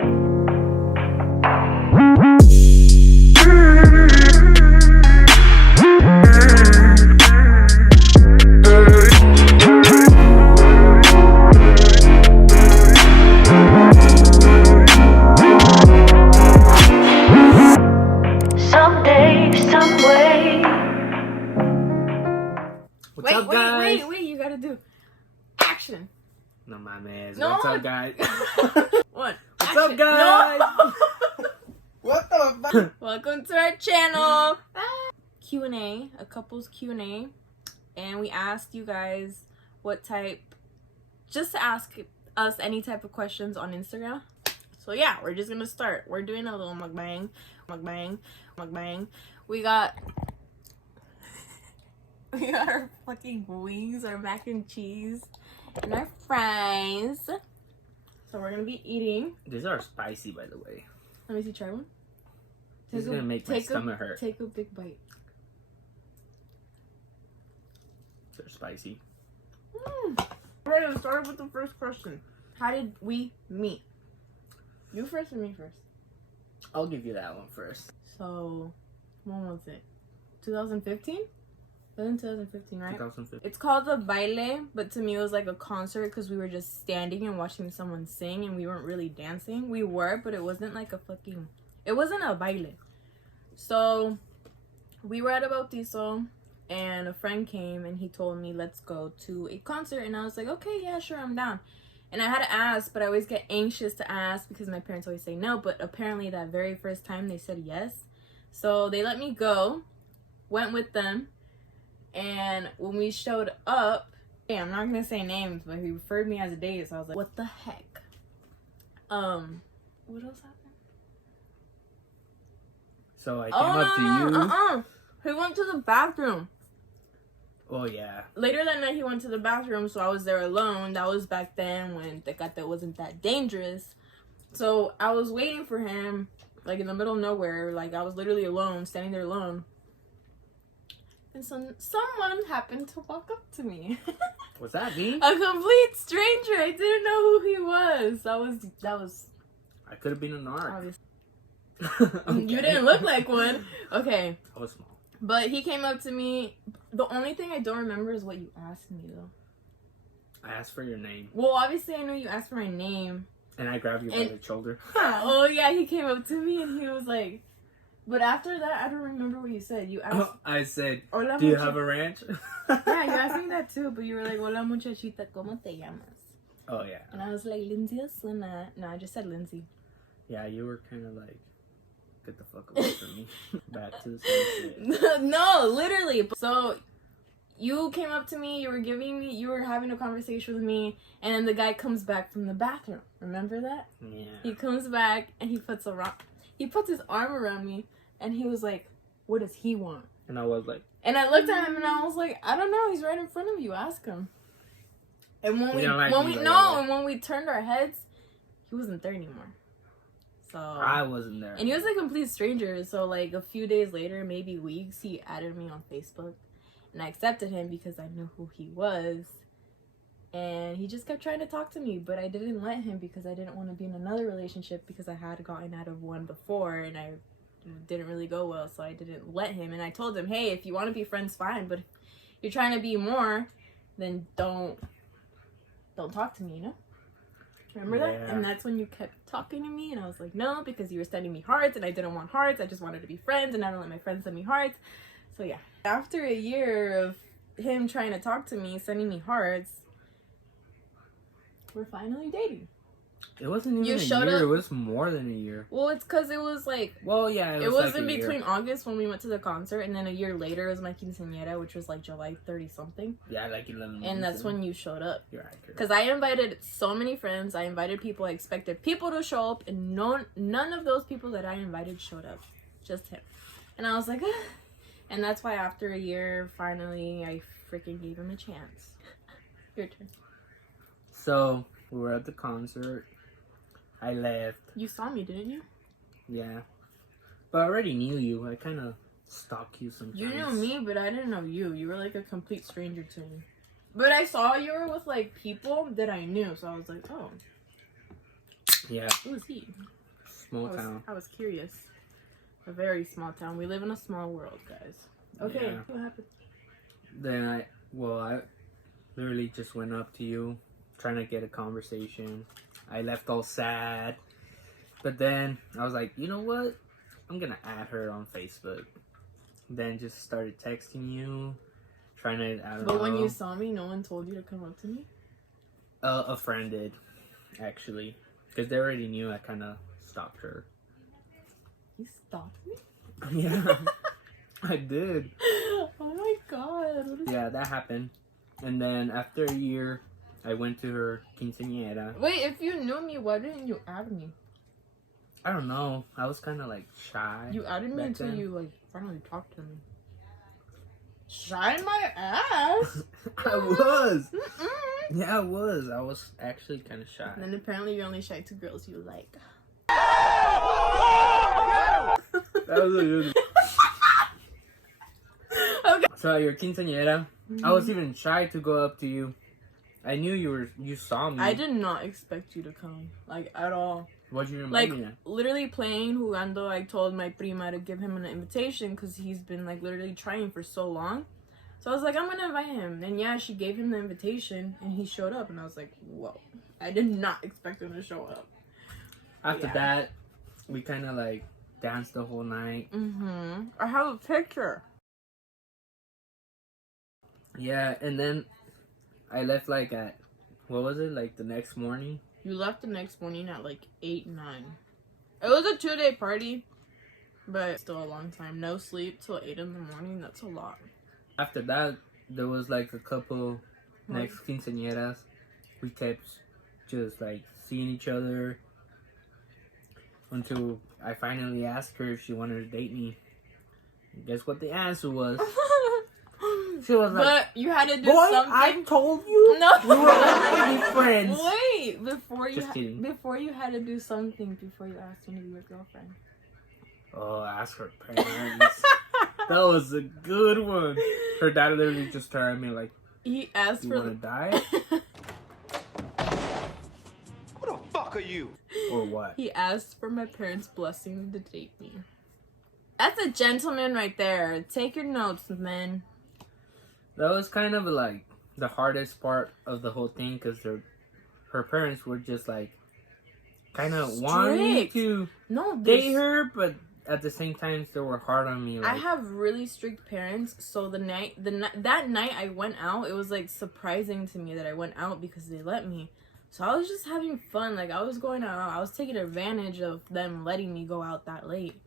Wait, you gotta do action. No mames. No. What's up, guys? What? What's up, guys? No. What the fuck? Welcome to our channel. Q&A, a couple's Q&A. And we asked you guys what type, just to ask us any type of questions on Instagram. So yeah, we're just gonna start. We're doing a little mukbang. We got our fucking wings, our mac and cheese, and our fries. So we're gonna be eating. These are spicy, by the way. Let me see, try one. This is gonna make my stomach hurt. Take a big bite. They're spicy. Alright, let's start with the first question. How did we meet? You first or me first? I'll give you that one first. So, when was it? 2015? It was in 2015, right? 2015. It's called the baile, but to me it was like a concert because we were just standing and watching someone sing and we weren't really dancing. We were, but it wasn't like a fucking... It wasn't a baile. So, we were at a bautizo and a friend came and he told me, let's go to a concert. And I was like, okay, yeah, sure, I'm down. And I had to ask, but I always get anxious to ask because my parents always say no. But apparently that very first time they said yes. So they let me go, went with them. And when we showed up, hey, I'm not going to say names, but he referred me as a date. So I was like, what the heck? What else happened? So I came up to you. He went to the bathroom. Oh, yeah. Later that night, he went to the bathroom, so I was there alone. That was back then when Tecate wasn't that dangerous. So I was waiting for him, like in the middle of nowhere. Like I was literally alone, standing there alone. And someone happened to walk up to me. Was that me? A complete stranger. I didn't know who he was. That was. I could have been a narc. Okay. You didn't look like one. Okay. I was small. But he came up to me. The only thing I don't remember is what you asked me, though. I asked for your name. Well, obviously, I know you asked for my name. And I grabbed you by the shoulder. Oh, yeah, he came up to me and he was like... But after that, I don't remember what you said. You asked... I said, Hola, do you have a ranch? Yeah, you asked me that too, but you were like, Hola, muchachita, ¿cómo te llamas? Oh, yeah. And I was like, Lindsayyyosunaa. No, I just said Lindsay. Yeah, you were kind of like... Get the fuck away from me. Back to the same shit. No, literally. So you came up to me, you were having a conversation with me, and then the guy comes back from the bathroom. Remember that? Yeah. He comes back and he puts his arm around me and he was like, what does he want? And I was like... And I looked at him and I was like, I don't know, he's right in front of you, ask him. And when we turned our heads, he wasn't there anymore. So I wasn't there. And he was a complete stranger. So like a few days later, maybe weeks, he added me on Facebook. And I accepted him because I knew who he was. And he just kept trying to talk to me. But I didn't let him because I didn't want to be in another relationship because I had gotten out of one before. And I didn't really go well. So I didn't let him. And I told him, hey, if you want to be friends, fine. But if you're trying to be more, then don't talk to me, you know? Remember that? And that's when you kept talking to me and I was like, no, because you were sending me hearts and I didn't want hearts. I just wanted to be friends and I don't let my friends send me hearts. So yeah. After a year of him trying to talk to me, sending me hearts, we're finally dating. It wasn't even a year. It was more than a year. Well, it's because it was like... Well, yeah, it was like in between August when we went to the concert, and then a year later was my quinceañera, which was like July 30-something. Yeah, like 11. And that's when you showed up. You're accurate. Because I invited so many friends. I invited people. I expected people to show up, and none of those people that I invited showed up. Just him. And I was like... ah. And that's why after a year, finally, I freaking gave him a chance. Your turn. So, we were at the concert. I left. You saw me, didn't you? Yeah. But I already knew you. I kind of stalk you sometimes. You knew me, but I didn't know you. You were like a complete stranger to me. But I saw you were with like people that I knew, so I was like, oh. Yeah, Who is he? small town. I was curious. A very small town. We live in a small world, guys. Okay, Yeah. what happened? Then I literally just went up to you, trying to get a conversation. I left all sad. But then I was like, you know what? I'm gonna add her on Facebook. Then just started texting you, trying to, I don't know. But when you saw me, no one told you to come up to me? A friend did, actually. Because they already knew I kind of stopped her. You stopped me? Yeah, I did. Oh my god. Yeah, that happened. And then after a year, I went to her quinceañera. Wait, if you knew me, why didn't you add me? I don't know. I was kind of like shy. You added me back until then. you like finally talked to me. Shine my ass. I was. Mm-mm. Yeah, I was. I was actually kind of shy. And then apparently you're only shy to girls you like. That was a good. Okay. So at your quinceañera, I was even shy to go up to you. I knew you saw me. I did not expect you to come, like, at all. What did you Like, remind me of? literally playing jugando, I told my prima to give him an invitation because he's been, like, literally trying for so long. So I was like, I'm gonna invite him. And yeah, she gave him the invitation and he showed up. And I was like, whoa. I did not expect him to show up. After Yeah. that, we kind of like danced the whole night. Mm-hmm. I have a picture. Yeah, and then I left like at, what was it, like the next morning? You left the next morning at like 8, 9. It was a 2-day party, but still a long time. No sleep till 8 in the morning. That's a lot. After that, there was like a couple next quinceañeras. We kept just like seeing each other until I finally asked her if she wanted to date me. Guess what the answer was? She was like, But you had to do boy, something. I told you. No. We were going to be friends. Wait, Just kidding. before you had to do something before you asked me to be your girlfriend. Oh, ask her parents. That was a good one. Her dad literally just turned at me like, He asked you for want to die? Who the fuck are you? Or what? He asked for my parents' blessing to date me. That's a gentleman right there. Take your notes, man. That was kind of like the hardest part of the whole thing because her parents were just like kind of wanting Strict. to No, date her, but at the same time they were hard on me. Like, I have really strict parents, so that night I went out, it was like surprising to me that I went out because they let me. So I was just having fun. Like, I was going out, I was taking advantage of them letting me go out that late.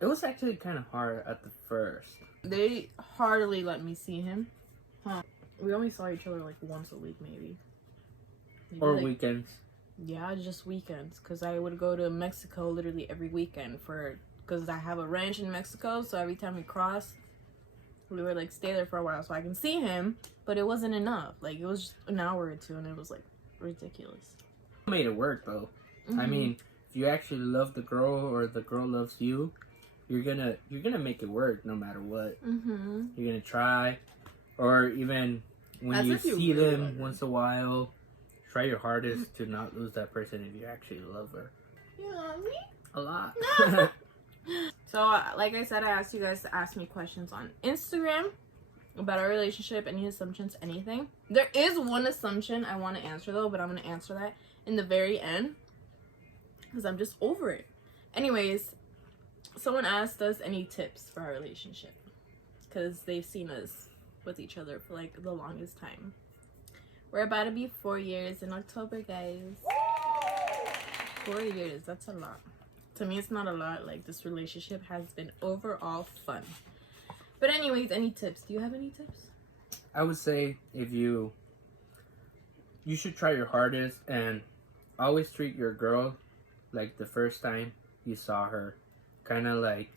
it was actually kind of hard at the first. They hardly let me see him. Huh. We only saw each other like once a week, maybe. Or like, weekends. Yeah, just weekends. Because I would go to Mexico literally every weekend because I have a ranch in Mexico. So every time we cross, we would like stay there for a while so I can see him. But it wasn't enough. Like, it was just an hour or two and it was like ridiculous. I made it work though. Mm-hmm. I mean, if you actually love the girl or the girl loves you, you're gonna make it work no matter what. Mm-hmm. You're gonna try, or even when As you if you see really them love her. once a while, try your hardest to not lose that person if you actually love her. You love me? A lot. So, like I said, I asked you guys to ask me questions on Instagram about our relationship, any assumptions, anything. There is one assumption I want to answer, though, but I'm going to answer that in the very end because I'm just over it. Anyways, someone asked us any tips for our relationship because they've seen us with each other for, like, the longest time. We're about to be 4 years in October, guys. 4 years, that's a lot. To me, it's not a lot. Like, this relationship has been overall fun. But anyways, any tips? Do you have any tips? I would say if you should try your hardest and always treat your girl like the first time you saw her. Kind of like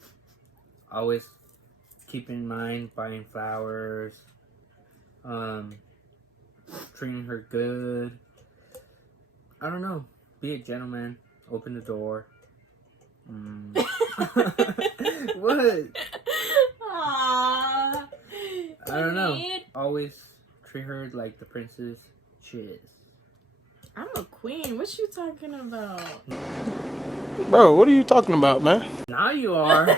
always keep in mind buying flowers, treating her good. I don't know. Be a gentleman. Open the door. What? Aww. I don't know. Always treat her like the princess she is. I'm a queen. What you talking about? Bro, what are you talking about, man? Now you are.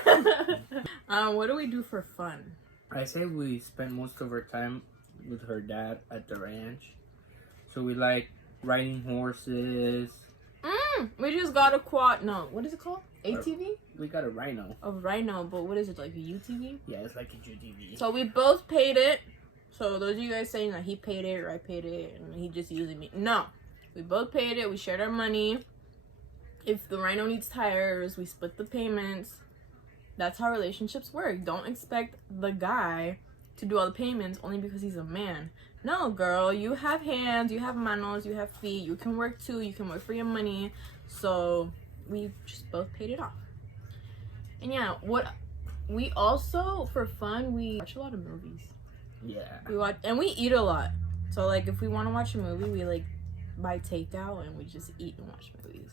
What do we do for fun? I say we spend most of our time with her dad at the ranch. So we like riding horses. We just got a quad. No, what is it called? ATV? We got a rhino. A rhino, but what is it, like a UTV? Yeah, it's like a UTV. So we both paid it. So those of you guys saying that he paid it or I paid it and he just using me. No. We both paid it. We shared our money. If the rhino needs tires, we split the payments. That's how relationships work. Don't expect the guy to do all the payments only because he's a man. No, girl, you have hands, you have manos, you have feet, you can work too, you can work for your money. So we just both paid it off. And yeah, what we also, for fun, we watch a lot of movies. Yeah. We watch, and we eat a lot. So like if we want to watch a movie, we like buy takeout and we just eat and watch movies.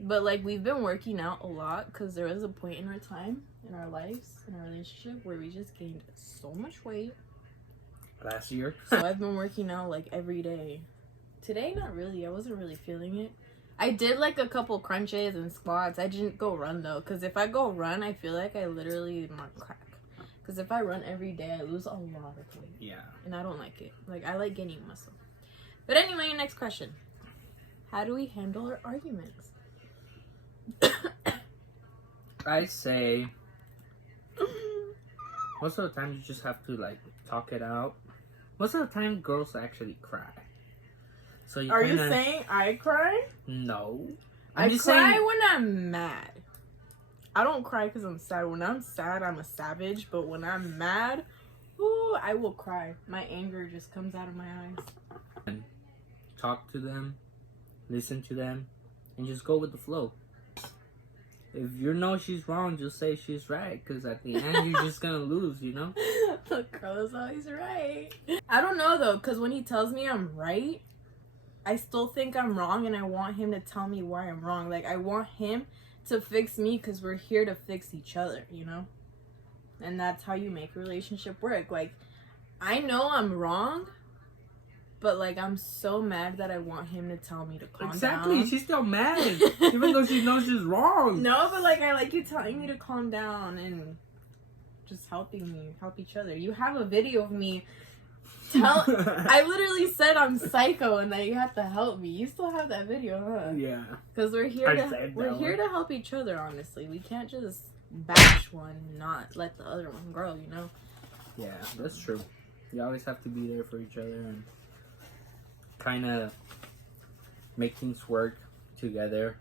But like we've been working out a lot because there was a point in our time, in our lives, in our relationship where we just gained so much weight. Last year. So I've been working out like every day. Today, not really. I wasn't really feeling it. I did like a couple crunches and squats. I didn't go run though, because if I go run, I feel like I literally might crack. Because if I run every day, I lose a lot of weight. Yeah. And I don't like it. Like I like gaining muscle. But anyway, next question. How do we handle our arguments? I say most of the time you just have to like talk it out. Most of the time girls actually cry. So you Are you kinda... saying I cry? No. I just cry saying... when I'm mad. I don't cry because I'm sad. When I'm sad, I'm a savage. But when I'm mad, ooh, I will cry. My anger just comes out of my eyes. Talk to them, listen to them, and just go with the flow. If you know she's wrong, just say she's right. Because at the end, you're just going to lose, you know? The girl is always right. I don't know, though. Because when he tells me I'm right, I still think I'm wrong. And I want him to tell me why I'm wrong. Like, I want him to fix me because we're here to fix each other, you know? And that's how you make a relationship work. Like, I know I'm wrong. But, like, I'm so mad that I want him to tell me to calm down. Exactly. She's still mad. Even though she knows she's wrong. No, but, like, I like you telling me to calm down and just helping me, help each other. You have a video of me I literally said I'm psycho and that you have to help me. You still have that video, huh? Yeah. Because we're here to help each other, honestly. We can't just bash one and not let the other one grow, you know? Yeah, that's true. You always have to be there for each other and kind of make things work together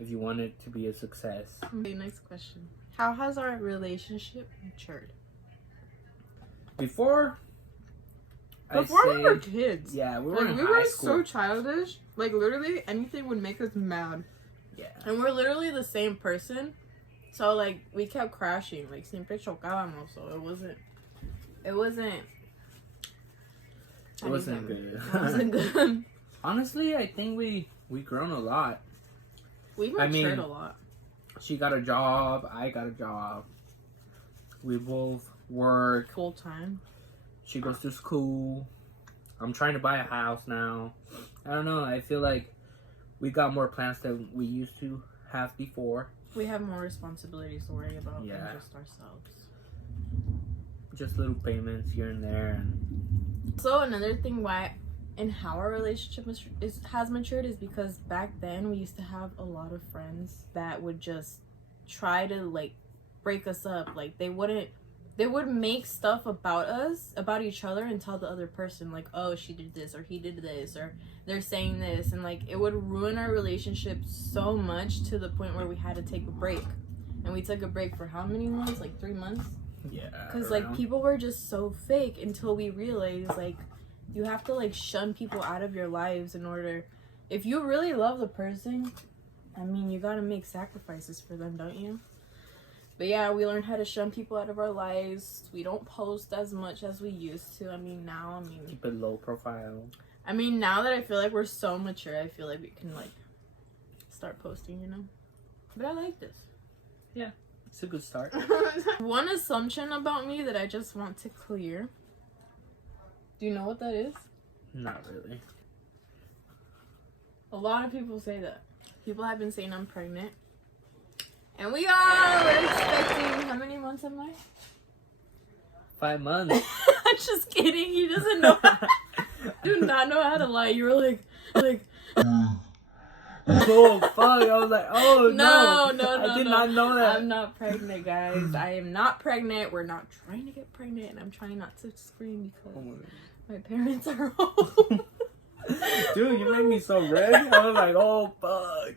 if you want it to be a success. Okay, next question. How has our relationship matured? Before we were kids. Yeah, we were like, in we high were school. so childish. Like, literally, anything would make us mad. Yeah. And we're literally the same person. So, like, we kept crashing. Like, siempre chocábamos. So, it wasn't It wasn't good. It wasn't good. Honestly, I think we grown a lot. We matured a lot. She got a job. I got a job. We both work. Full time. She goes to school. I'm trying to buy a house now. I don't know. I feel like we got more plans than we used to have before. We have more responsibilities to worry about than just ourselves. Just little payments here and there. So another thing why and how our relationship has matured is because back then we used to have a lot of friends that would just try to like break us up. Like they would make stuff about us, about each other, and tell the other person like, oh, she did this or he did this or they're saying this, and like it would ruin our relationship so much to the point where we had to take a break. And we took a break for how many months? Like 3 months? Yeah. Because like people were just so fake until we realized like you have to like shun people out of your lives in order, if you really love the person, I mean, you gotta make sacrifices for them, don't you? But yeah, we learned how to shun people out of our lives. We don't post as much as we used to. Keep it low profile. I mean, now that I feel like we're so mature, I feel like we can like start posting, you know? But I like this. Yeah, it's a good start. One assumption about me that I just want to clear. Do you know what that is? Not really. A lot of people say that. People have been saying I'm pregnant. And we are! We're expecting... How many months am I? 5 months. I'm just kidding. He doesn't know. Do not know how to lie. You were like... Oh, fuck. I was like, oh, No. I did not know that. I'm not pregnant, guys. I am not pregnant. We're not trying to get pregnant. And I'm trying not to scream because my parents are home. Dude, you made me so red. I was like, oh, fuck.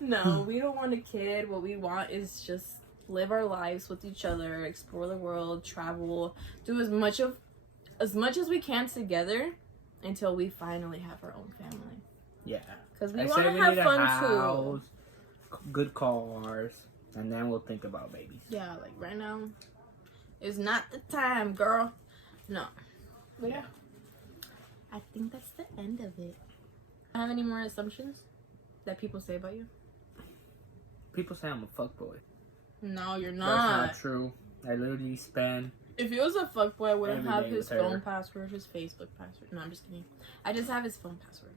No, we don't want a kid. What we want is just live our lives with each other, explore the world, travel, do as much as we can together until we finally have our own family. Yeah. Because we want to have fun house, good cars, and then we'll think about babies. Yeah, like right now is not the time, girl. No. But yeah. I think that's the end of it. Have any more assumptions that people say about you? People say I'm a fuckboy. No, you're That's not. not true. I literally spend... If he was a fuckboy, I wouldn't every have day his with her. phone password, his Facebook password. No, I'm just kidding. I just have his phone password.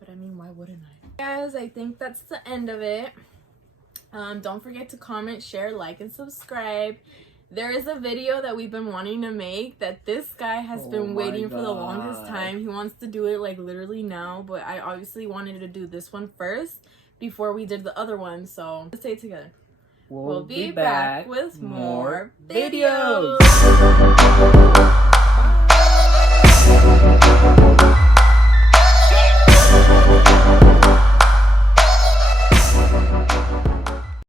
But I mean, why wouldn't I? Guys, I think that's the end of it. Don't forget to comment, share, like, and subscribe. There is a video that we've been wanting to make that this guy has been waiting for the longest time. He wants to do it like literally now, but I obviously wanted to do this one first before we did the other one. So let's say it together. We'll be back with more videos. videos.